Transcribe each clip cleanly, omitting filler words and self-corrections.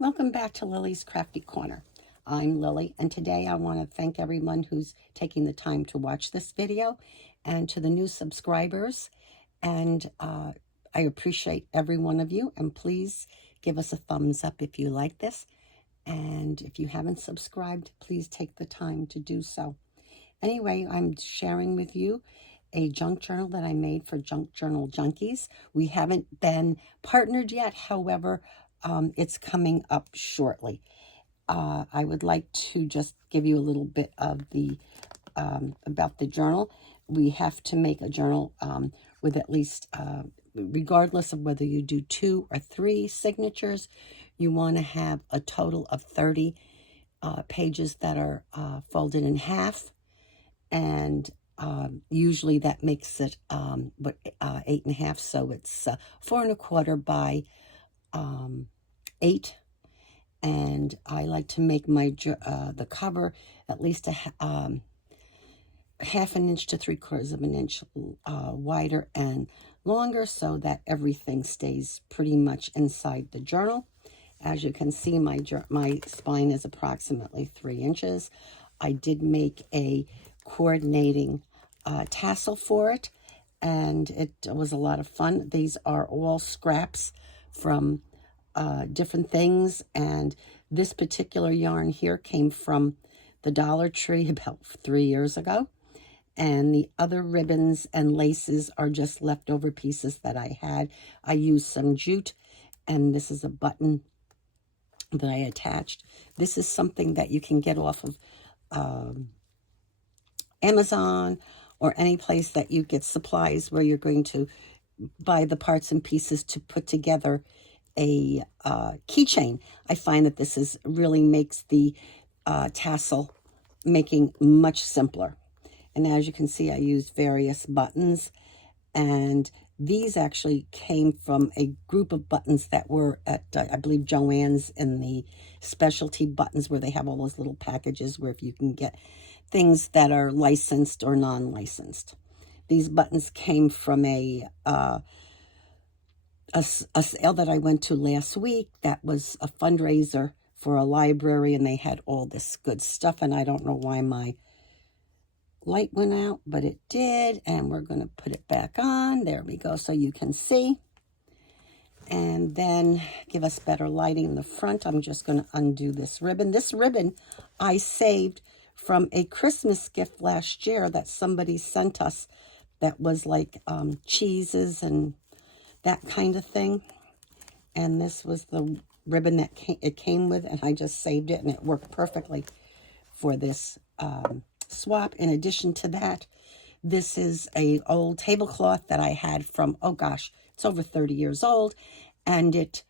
Welcome back to Lily's Crafty Corner. I'm Lily, and today I want to thank everyone who's taking the time to watch this video, and to the new subscribers. And I appreciate every one of you, and please give us a thumbs up if you like this. And if you haven't subscribed, please take the time to do so. Anyway, I'm sharing with you a junk journal that I made for Junk Journal Junkies. We haven't been partnered yet, however, it's coming up shortly. I would like to just give you a little bit of the about the journal. We have to make a journal with at least, regardless of whether you do 2 or 3 signatures, you want to have a total of 30 pages that are folded in half. And usually that makes it 8.5, so it's 4 1/4 by 8. And I like to make my the cover at least a half an inch to 3/4 of an inch wider and longer, so that everything stays pretty much inside the journal. As you can see, my spine is approximately 3 inches. I did make a coordinating tassel for it, and it was a lot of fun. These are all scraps from different things, and this particular yarn here came from the Dollar Tree about 3 years ago, and the other ribbons and laces are just leftover pieces that I had. I used some jute, and this is a button that I attached. This is something that you can get off of Amazon or any place that you get supplies where you're going to buy the parts and pieces to put together a keychain. I find that this really makes the tassel making much simpler. And as you can see, I used various buttons, and these actually came from a group of buttons that were at, I believe, Joann's, in the specialty buttons, where they have all those little packages where if you can get things that are licensed or non-licensed. These buttons came from a sale that I went to last week. That was a fundraiser for a library, and they had all this good stuff, and I don't know why my light went out, but it did, and we're going to put it back on. There we go, so you can see. And then give us better lighting in the front. I'm just going to undo this ribbon. This ribbon I saved from a Christmas gift last year that somebody sent us, that was like cheeses and that kind of thing. And this was the ribbon that it came with, and I just saved it, and it worked perfectly for this swap. In addition to that, this is a old tablecloth that I had from, oh gosh, it's over 30 years old, and it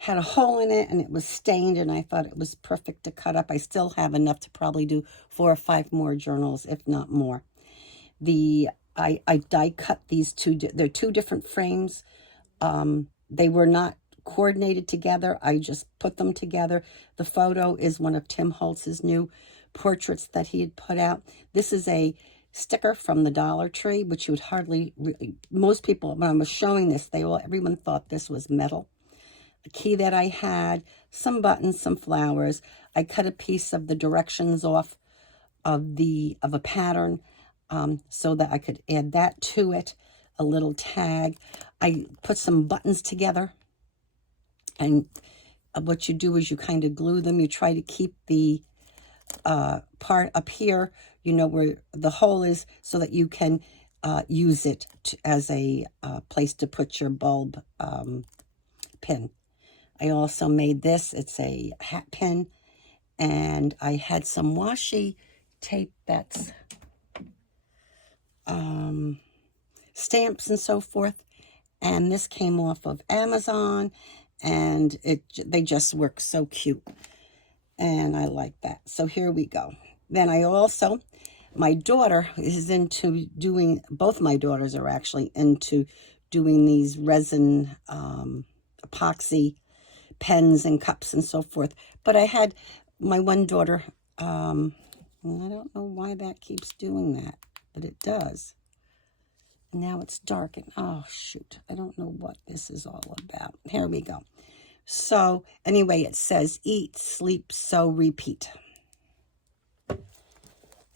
had a hole in it, and it was stained, and I thought it was perfect to cut up. I still have enough to probably do 4 or 5 more journals, if not more. I die cut these two. They're 2 different frames. They were not coordinated together. I just put them together. The photo is one of Tim Holtz's new portraits that he had put out. This is a sticker from the Dollar Tree, which you would hardly really, most people, when I was showing this, everyone thought this was metal. The key that I had, some buttons, some flowers. I cut a piece of the directions off of a pattern, so that I could add that to it. A little tag. I put some buttons together, and what you do is you kind of glue them. You try to keep the part up here, where the hole is, so that you can use it as a place to put your bulb pin. I also made this. It's a hat pin, and I had some washi tape that's stamps and so forth, and this came off of Amazon, and they just work so cute, and I like that. So here we go. Then I also, my daughter is into doing, both my daughters are actually into doing these resin epoxy pens and cups and so forth. But I had my one daughter, and I don't know why that keeps doing that, but it does. Now it's dark, and oh shoot, I don't know what this is all about. Here we go. So anyway, it says eat, sleep, sew, repeat.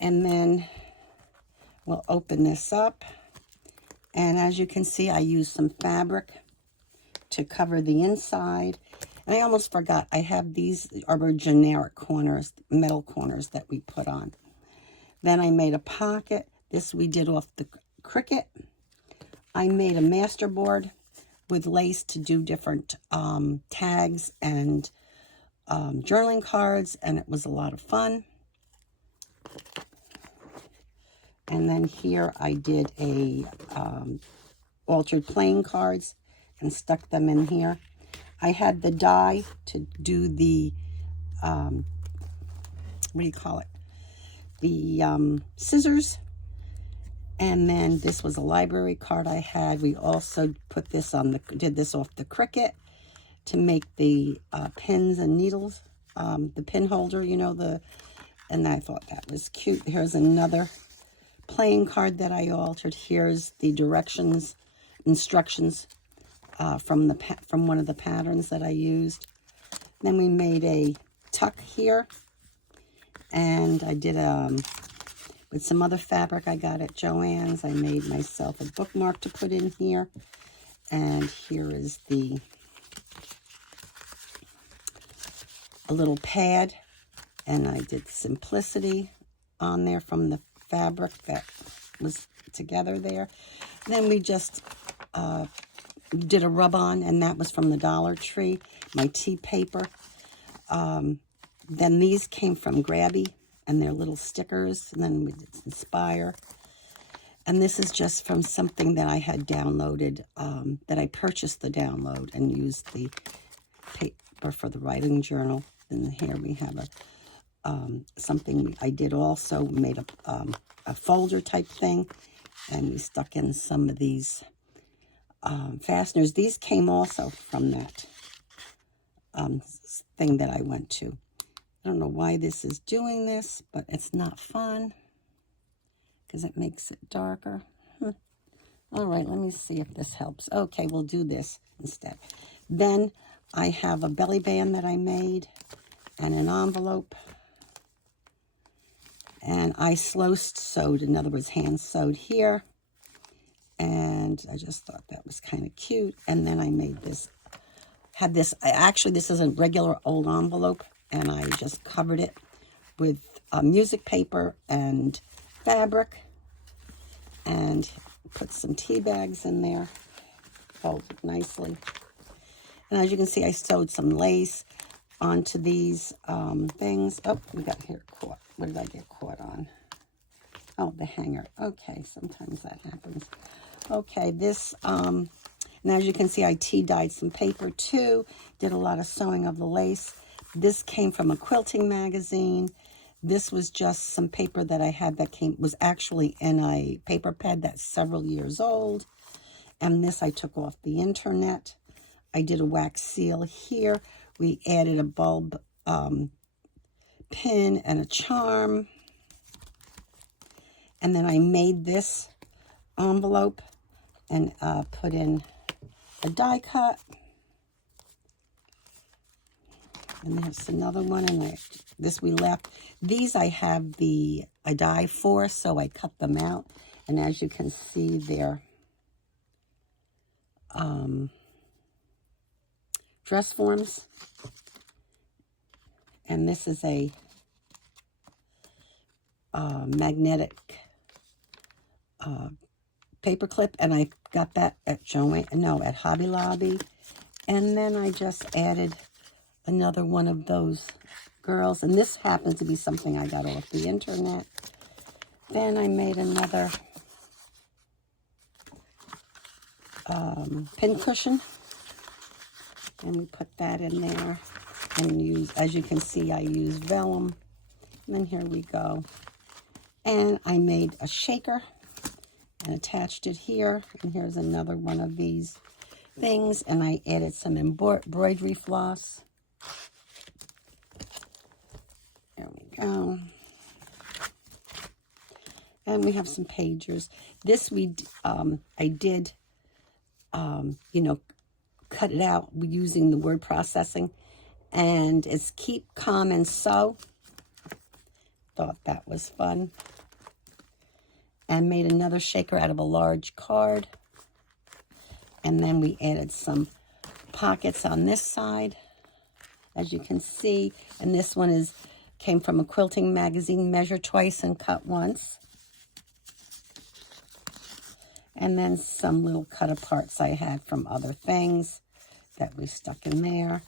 And then we'll open this up. And as you can see, I used some fabric to cover the inside. And I almost forgot, I have these are generic corners, metal corners that we put on. Then I made a pocket. This we did off the Cricut. I made a masterboard with lace to do different tags and journaling cards, and it was a lot of fun. And then here I did a altered playing cards and stuck them in here. I had the die to do the, what do you call it? The scissors. And then this was a library card I had. We also put this on did this off the Cricut to make the pins and needles, the pin holder, you know, and I thought that was cute. Here's another playing card that I altered. Here's the instructions from one of the patterns that I used. Then we made a tuck here, and I did with some other fabric I got at Joann's. I made myself a bookmark to put in here, and here is a little pad, and I did simplicity on there from the fabric that was together there. And then we just did a rub-on, and that was from the Dollar Tree, my tea paper. Then these came from Grabby, and they're little stickers, and then we did Inspire. And this is just from something that I had downloaded, that I purchased the download and used the paper for the writing journal. And here we have something I did also, made a folder type thing, and we stuck in some of these fasteners. These came also from that thing that I went to. I don't know why this is doing this, but it's not fun because it makes it darker. All right, let me see if this helps. Okay, we'll do this instead. Then I have a belly band that I made and an envelope. And I slow sewed, in other words, hand sewed here. And I just thought that was kind of cute. And then I made this, actually this is a regular old envelope, and I just covered it with music paper and fabric, and put some tea bags in there, folded nicely. And as you can see, I sewed some lace onto these things. Oh, we got here caught. What did I get caught on? Oh, the hanger. Okay, sometimes that happens. Okay, this, and as you can see, I tea-dyed some paper too. Did a lot of sewing of the lace. This came from a quilting magazine. This was just some paper that I had that was actually in a paper pad that's several years old. And this I took off the internet. I did a wax seal here. We added a bulb pin and a charm. And then I made this envelope and put in a die cut. And there's another one, and this we left. These I have a die for, so I cut them out. And as you can see, they're dress forms. And this is a magnetic paper clip, and I got that at at Hobby Lobby. And then I just added another one of those girls, and this happens to be something I got off the internet. Then I made another pin cushion, and we put that in there, and as you can see, I used vellum. And then here we go. And I made a shaker and attached it here. And here's another one of these things, and I added some embroidery floss. There we go. And we have some pagers. This I did, cut it out using the word processing. And it's Keep Calm and Sew. Thought that was fun. And made another shaker out of a large card. And then we added some pockets on this side, as you can see. And this one came from a quilting magazine, Measure Twice and Cut Once. And then some little cut aparts I had from other things that we stuck in there.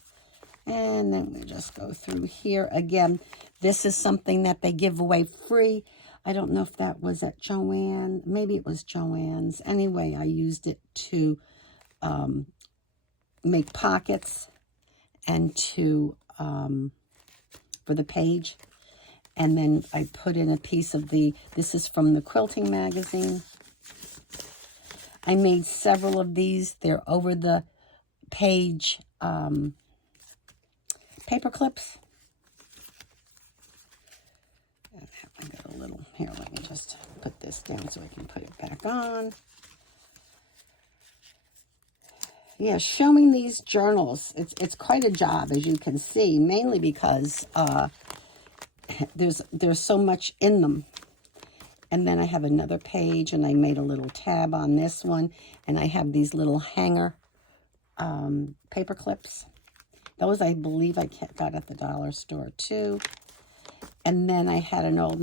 And then we just go through here. Again, this is something that they give away free. I don't know if that was at Joann. Maybe it was Joann's. Anyway, I used it to make pockets and to for the page. And then I put in a piece of this is from the quilting magazine. I made several of these. They're over the page paper clips. I got a little, here, let me just put this down so I can put it back on. Yeah, showing these journals, it's quite a job, as you can see, mainly because there's so much in them. And then I have another page, and I made a little tab on this one, and I have these little hanger paper clips. Those I believe I got at the dollar store too. And then I had an old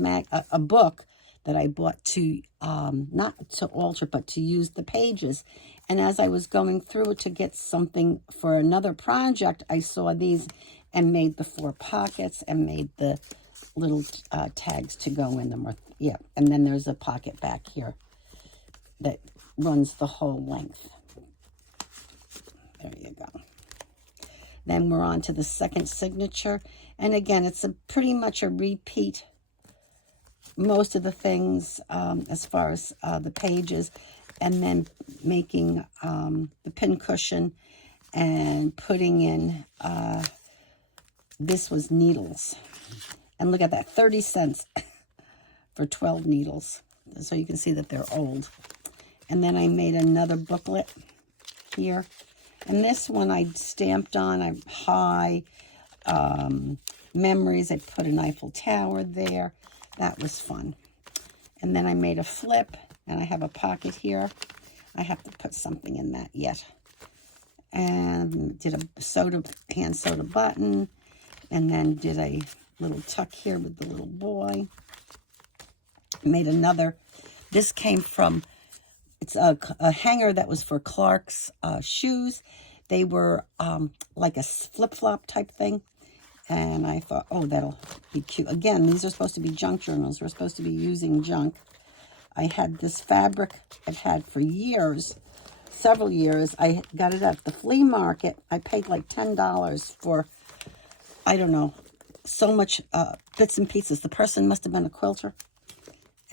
a book that I bought to not to alter, but to use the pages. And as I was going through it to get something for another project, I saw these and made the 4 pockets and made the little tags to go in them. Yeah, and then there's a pocket back here that runs the whole length. There you go. Then we're on to the second signature. And again, it's pretty much a repeat. Most of the things as far as the pages. And then making the pin cushion and putting in, this was needles. And look at that, 30 cents for 12 needles. So you can see that they're old. And then I made another booklet here. And this one I stamped on, high memories. I put an Eiffel Tower there. That was fun. And then I made a flip, and I have a pocket here. I have to put something in that yet. And did a hand sewed a button, and then did a little tuck here with the little boy. Made another. This came from, it's a hanger that was for Clark's shoes. They were like a flip-flop type thing. And I thought, oh, that'll be cute. Again, these are supposed to be junk journals. We're supposed to be using junk. I had this fabric I've had for years, several years. I got it at the flea market. I paid like $10 for, I don't know, so much bits and pieces. The person must have been a quilter.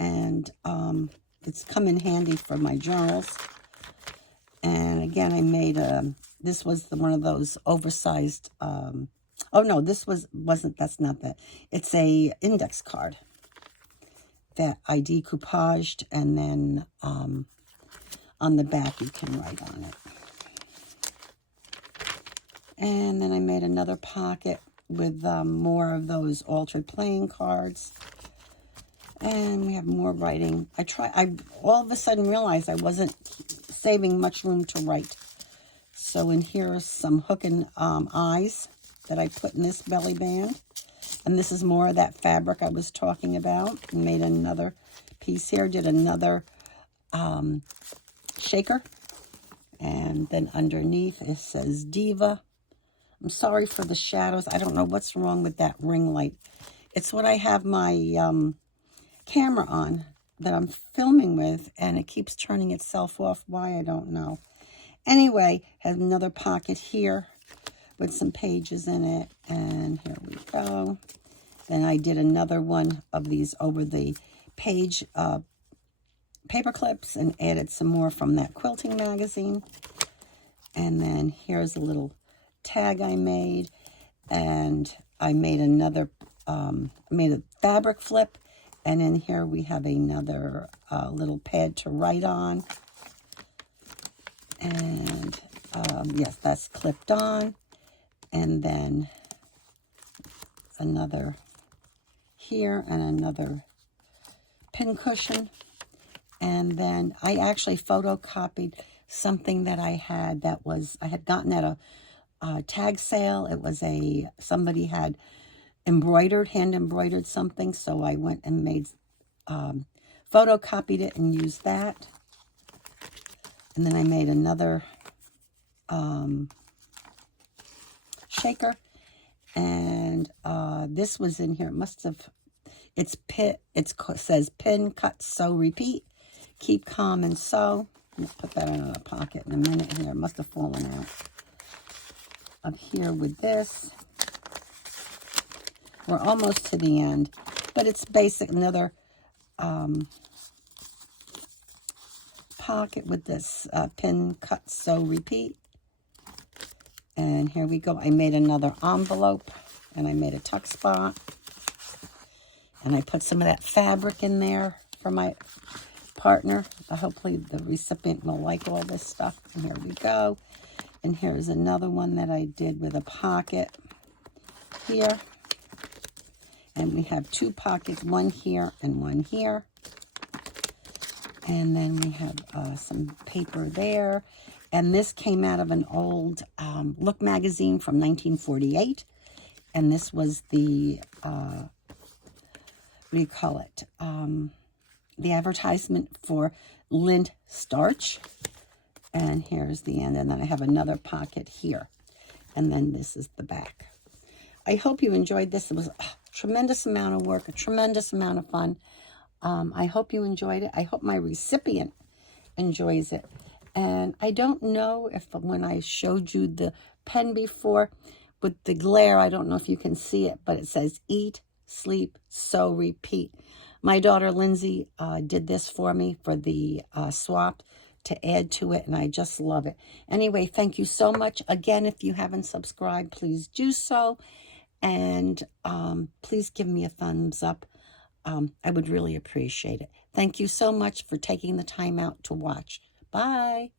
And it's come in handy for my journals. And again, I made this was one of those oversized, oh no, this that's not that. It's a index card that I decoupaged, and then on the back you can write on it. And then I made another pocket with more of those altered playing cards. And we have more writing. I all of a sudden realized I wasn't saving much room to write. So in here are some hook and eyes that I put in this belly band. And this is more of that fabric I was talking about. Made another piece here. Did another shaker. And then underneath it says Diva. I'm sorry for the shadows. I don't know what's wrong with that ring light. It's what I have my camera on that I'm filming with, and it keeps turning itself off. Why, I don't know. Anyway, has another pocket here with some pages in it, and here we go. Then I did another one of these over the page paper clips and added some more from that quilting magazine. And then here's a little tag I made, and I made another, made a fabric flip. And in here we have another little pad to write on. And yes, that's clipped on. And then another here and another pin cushion. And then I actually photocopied something that I had that was, I had gotten at a tag sale. It was somebody had hand embroidered something. So I went and photocopied it and used that. And then I made another shaker. And this was in here. It must have, it says pin, cut, sew, repeat. Keep calm and sew. I'll put that in a pocket in a minute here. It must have fallen out of here with this. We're almost to the end, but it's basic. Another pocket with this pin, cut, sew, repeat. And here we go. I made another envelope, and I made a tuck spot. And I put some of that fabric in there for my partner. Hopefully the recipient will like all this stuff. And here we go. And here's another one that I did with a pocket here. And we have two pockets, one here and one here. And then we have some paper there. And this came out of an old Look magazine from 1948. And this was the, what do you call it? The advertisement for lint starch. And here's the end. And then I have another pocket here. And then this is the back. I hope you enjoyed this. It was a tremendous amount of work, a tremendous amount of fun. I hope you enjoyed it. I hope my recipient enjoys it. And I don't know if when I showed you the pen before, with the glare, I don't know if you can see it, but it says eat, sleep, sew, repeat. My daughter Lindsay did this for me for the swap to add to it, and I just love it. Anyway, thank you so much. Again, if you haven't subscribed, please do so. And please give me a thumbs up. I would really appreciate it. Thank you so much for taking the time out to watch. Bye.